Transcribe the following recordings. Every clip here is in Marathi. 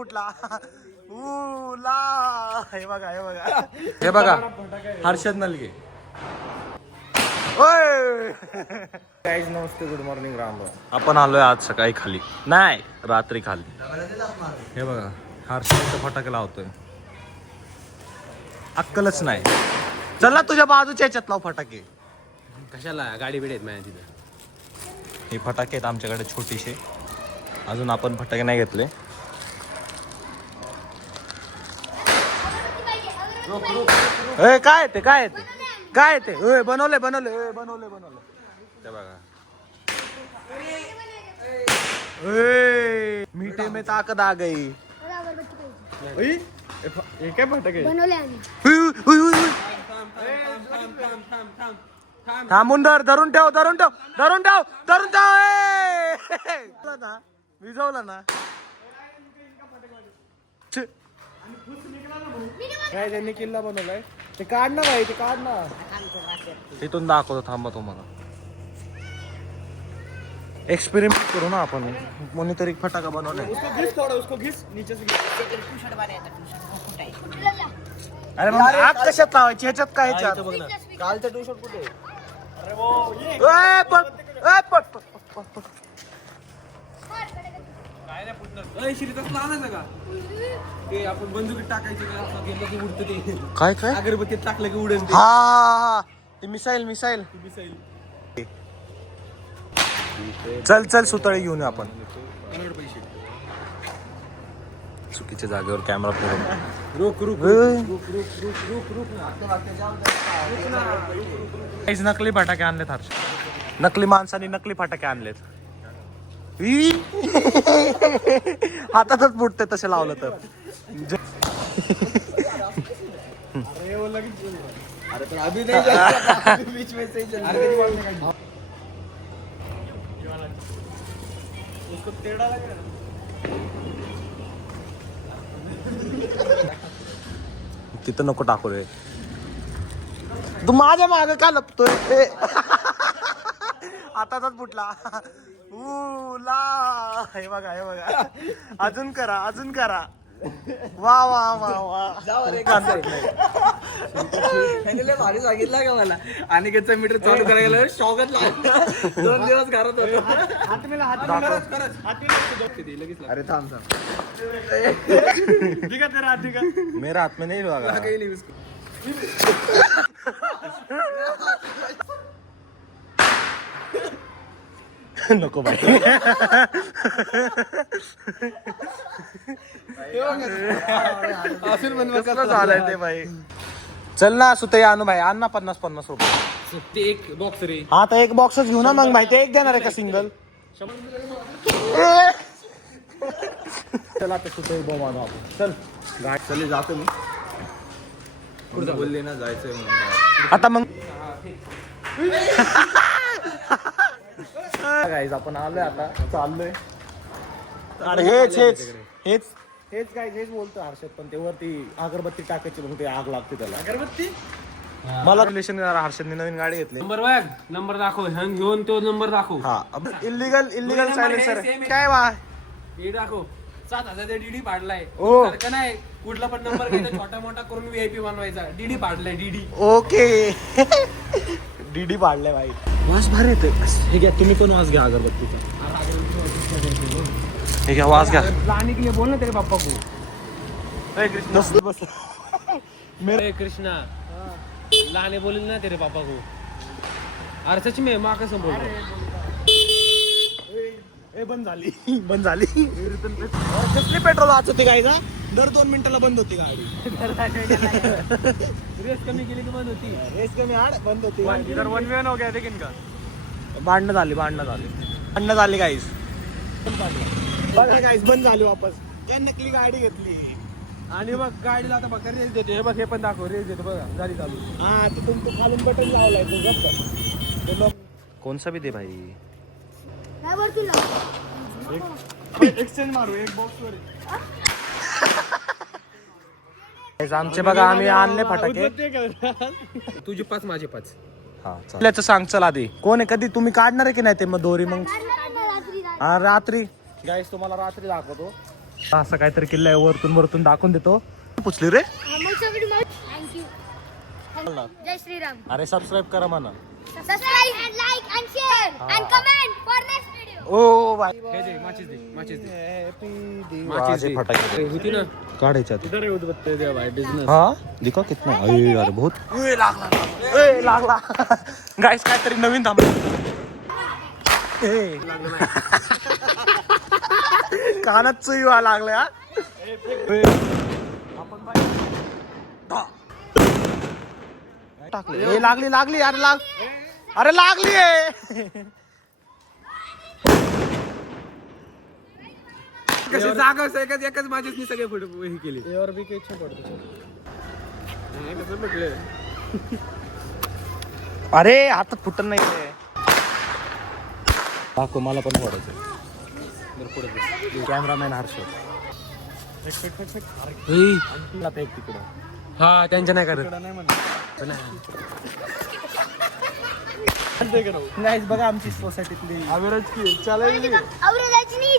कुठला हे बघा हे बघा हर्षद नलगे. गाईज नमस्ते, गुड मॉर्निंग, राम राम. आपण आलोय आज सकाळी खाली, नाही रात्री खाली. हे बघा हर्षदचा फटाके लावतोय, अक्कलच नाही. चल ना तुझ्या बाजूच्या याच्यात लाव फटाके. कशाला गाडी बिडी आहेत माझ्या तिथे. हे फटाके आहेत आमच्याकडे छोटीशे, अजून आपण फटाके नाही घेतले. काय ते बनवले ते बघा. मीठे में ताकत आ गई. काय फटाके थांबून धरून ठेव. विजवलं ना काय त्यांनी किल्ला बनवलाय. ते काढ ना भाई, ते काढ ना. तिथून दाखवतो, थांबा तुम्हाला. एक्सपेरिमेंट करू ना आपण. कोणीतरी फटाका बनवलाय. अरे मग आग कशात लावायची, ह्याच्यात काय ह्याच्यात. कालचा टी शर्ट कुठे. ते आपण बंदुकीत टाकायचं उडतं ते. काय अगरबत्तीत टाकलं की उडेल ते. हा ते मिसाईल. चल सुतळी घेऊन आपण. चुकीच्या जागेवर कॅमेरा फिरवून. नकली फटाके आणलेत हर्ष. नकली माणसाने नकली फटाके आणलेत. हातातच फुटते तसे लावलं तर. तिथं नको टाकू रे. तू माझ्या माग का लपतोय. हातातच फुटला. हे बघा अजून करा. वा भारी सांगितलं का मला. अनिकेतचा मीटर चालू करायला शॉकच लागला. 2 दिवस घरात होतो. अरे थांब. मेरा हाथ में नहीं लगा. नको बाई. कसलं झालंय ते बाई. चल ना सुतई आणू भाई, आण ना 50 रुपये. ते एक बॉक्स रे. हा तर एक बॉक्सच घेऊ ना मग भाई. ते एक देणार आहे का सिंगल. चला आता सुतई बॉम्ब आणू आपण. चल गाडी चल जातो मी. कुठं बोलले ना जायचंय आता मग. गाईज आपण आलोय आता, चाललोय. अरे हेच बोलतो हर्षद. पण ते वरती अगरबत्ती टाकायची, मग ते आग लागते त्याला. अगरबत्ती मला रिलेशन हर्षदने नवीन गाडी घेतली. नंबर दाखव. घेऊन तो नंबर दाखव. हा इलिगल सायलेन्सर काय वा. हे दाखव. 7,000 डीडी पाडलाय. ओ. सारखं नाही, कुठला पण नंबर घ्यायचा, छोटा मोठा करून VIP बनवायचा. डीडी पाडलाय. DD okay. डीडी पाडलाय भाई. वास भारी येते. हे घ्या, तुम्ही पण वास घ्या अगरबत्तीचा. हे घ्या वास घ्या. लाने के लिए बोल ना तेरे पापा को. बस मेरे कृष्णा लाने बोलेल ना तेरे पापा को. अरे सच में माँ कसम बोल. बंद झाली. कसली पेट्रोल वाचते गाडी ना. दर 2 मिनिटाला बंद होती गाडी. रेस कमी केली की बंद होती. रेस कमी बंद होती. 1 वे हो गया लेकिन का. भांडणं झाली गाईस. गाईस बंद झाली वापस. त्या नकली गाडी घेतली आणि मग गाडीला आता बघा रेस देते. हे बघ, हे पण दाखव. रेस देतो बघा, गाडी चालू. हा तिथून तो खालून बटन लावलाय तो. कौन सा भी दे भाई. एक्सचेंज मारू एक बॉक्स वर. आमचे बघा, आम्ही आणले फटाके. तुझे 5 माझे 5. हा चालेल. सांग चल आधी कोण आहे. कधी तुम्ही काढणार आहे की नाही ते मग दोरी. मग हा रात्री गाईस तुम्हाला रात्री दाखवतो. असं काहीतरी किल्ला आहे, वरतून वरतून दाखवून देतो. पुचली रे. थँक्यू. जय श्रीराम. अरे सबस्क्राईब करा म्हणा. Subscribe and like and share and comment for next video. ओ भाई हे दे, माचीस दे. माझे फटाके होती ना काढायच्या इधर उदबत्ती दे भाई बिझनेस. हा दिखा कितना अरे बहुत लागला गाइस काहीतरी नवीन थांबलं. कानात चुईवा लागल्या. टाकले हे लागली अरे लागली कशी जागा एकच माझीच मी सगळे फोटो हे केले. यावर बी काही इच्छा पडतो. कसं भेटले अरे हातात फुटत नाही दाखव मला पण फोडायचं. कॅमेरामॅन हर्ष तिकडं. हा त्यांच्या नाही करत. गाइस बघा आमची सोसायटीतली अविराज की चालेल. आवरेजाची नाही.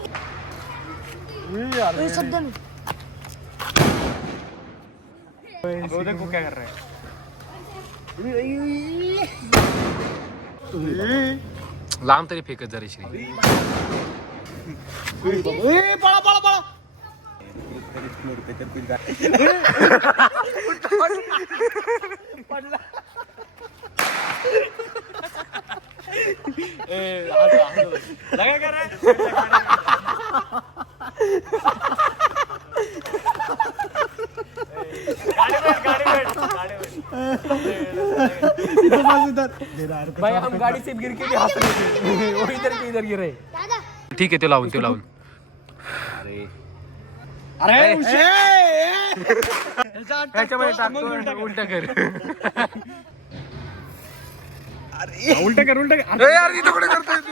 शब्द नाही. देखो क्या कर रहा है. लांब तरी फेकत जरा श्री. पळा भाई हम गाड़ी से गिर के भी हंस रहे थे. वो इधर के इधर गिरे. दादा. ठीक आहे ते लावून. अरे त्याच्यामध्ये टाकतो उलटा कर. उलटा कर. अरे यार इथं कुठे करतोय तू.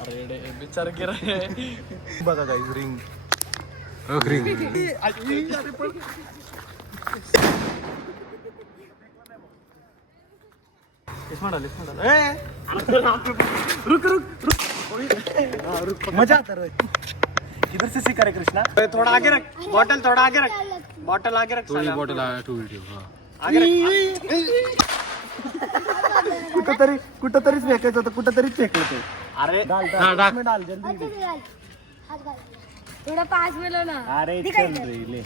अरे बिचार गिरा. बघा गाइस रिंग मजा आता है. इधर से सीख रहे कृष्णा. थोड़ा आगे रख बॉटल, थोड़ा आगे रख बॉटल, आगे रख थोडी बॉटल ठेव. आगे रख. कुठंतरीच फेकायचं होतं, कुठंतरीच फेकलं ते. अरे डाल जल्दी. अच्छा ते घाल. हात घाल. थोडा पाच मिलो ना. अरे ठीक आहे चल ना? रे ले.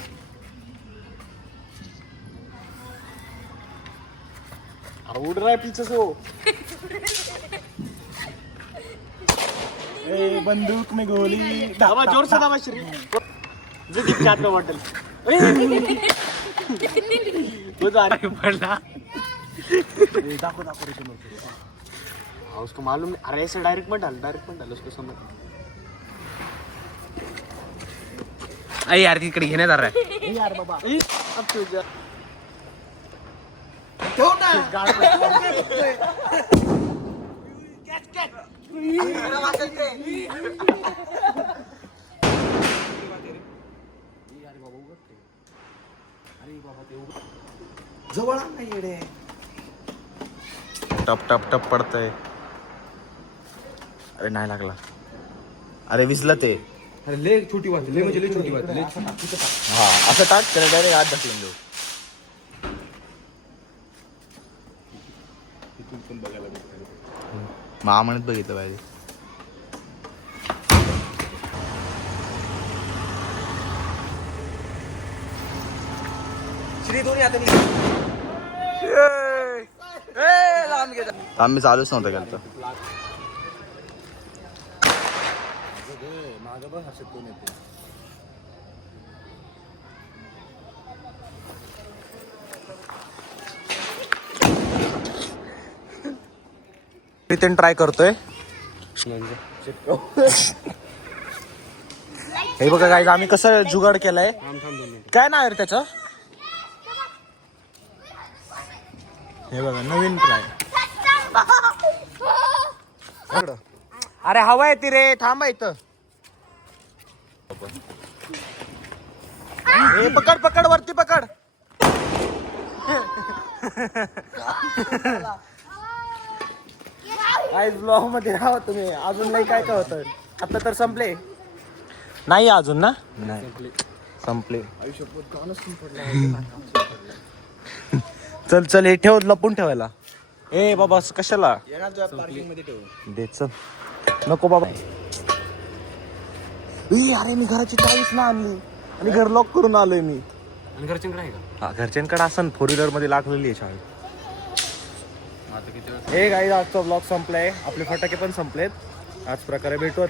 उड़ रहा है पीछे से वो. ए बंदूक में गोली. धावा जोर से धावा श्री. जो दिख जाता बॉटल. वो जा रहा है पड़ला. दाखो रे समोर. हाँ उसको मालूम नहीं. अरे ऐसे डायरेक्ट मत डाल उसको समझ. अरे यार तिकडे घेण्यात आला आहे. यार बाबा अब तू जा. ठेव ना. जवळ नाही येडे. टप पडतंय. अरे नाही लागला. अरे विजलं ते. अरे ले छोटी बात ले म्हणजे ले छोटी बात ले. हा असं टाक त्याला डायरेक्ट आत ढकलून देऊ. म्हणत बघितलं पाहिजे. श्री दोन्ही आता आम्ही चालूच नव्हतं गेलं तर. मी ट्राय करतोय. हे बघा गाइस आम्ही कसं जुगाड केलाय. काय नाव आहे रे त्याचं. हे बघा नवीन ट्राय. अरे हवा येते रे थांबा इथं. हे पकड वरती पकड. काय ब्लॉग मध्ये राहा तुम्ही. अजून नाही काय काय होतं. आता तर संपले नाही अजून ना. नाही संपले. चल चल हे ठेव लपून ठेवायला. ए बाबा कशाला दे चल. नको बाबा. अरे मी घराची चावीच ना आणली आणि घर लॉक करून आलोय मी. आणि घरच्यांकडे आहे का? हा घरच्यांकडे असं 4 व्हीलर मध्ये लागलेली आहे शाळेत. आता किती वेळ? हे गाईज आजचा ब्लॉग संपलाय. आपले फटाके पण संपलेत. आज प्रकारे भेटू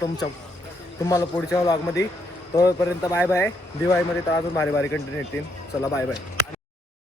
तुम्हाला पुढच्या ब्लॉग मध्ये. तोपर्यंत बाय बाय. दिवाळीमध्ये तर अजून भारी भारी कंटेंट येतील. चला बाय बाय.